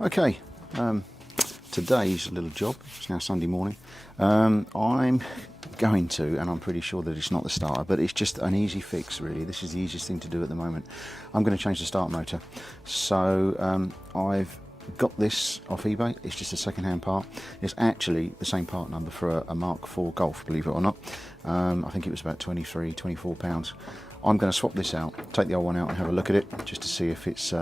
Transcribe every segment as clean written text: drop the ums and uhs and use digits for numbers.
Okay, today's little job, it's now Sunday morning, I'm going to, and I'm pretty sure that it's not the starter, but it's just an easy fix really. This is the easiest thing to do at the moment. I'm going to change the start motor. So I've got this off eBay. It's just a second-hand part. It's actually the same part number for a Mark IV Golf, believe it or not. I think it was about 23, 24 pounds. I'm going to swap this out, take the old one out and have a look at it, just to see if it's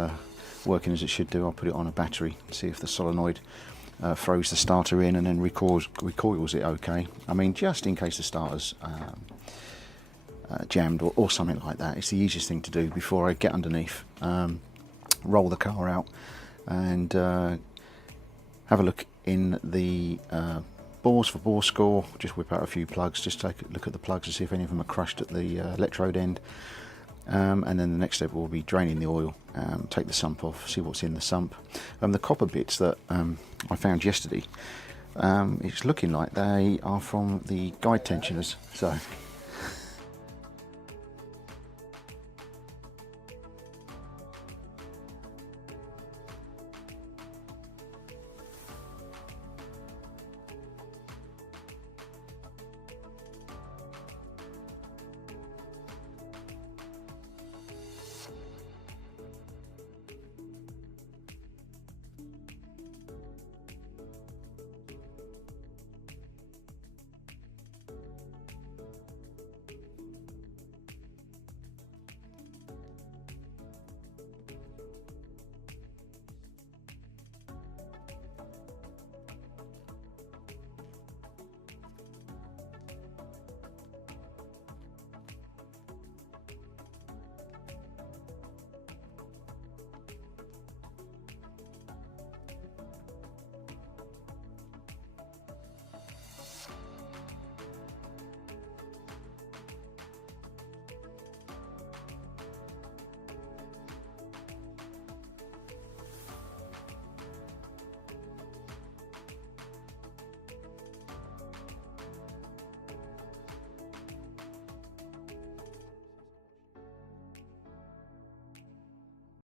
working as it should do. I'll put it on a battery, see if the solenoid throws the starter in and then recoils it okay. I mean, just in case the starter's jammed or something like that. It's the easiest thing to do before I get underneath, roll the car out and have a look in the bores for bore score. Just whip out a few plugs, just take a look at the plugs to see if any of them are crushed at the electrode end. And then the next step will be draining the oil, take the sump off, see what's in the sump. The copper bits that I found yesterday, it's looking like they are from the guide tensioners. So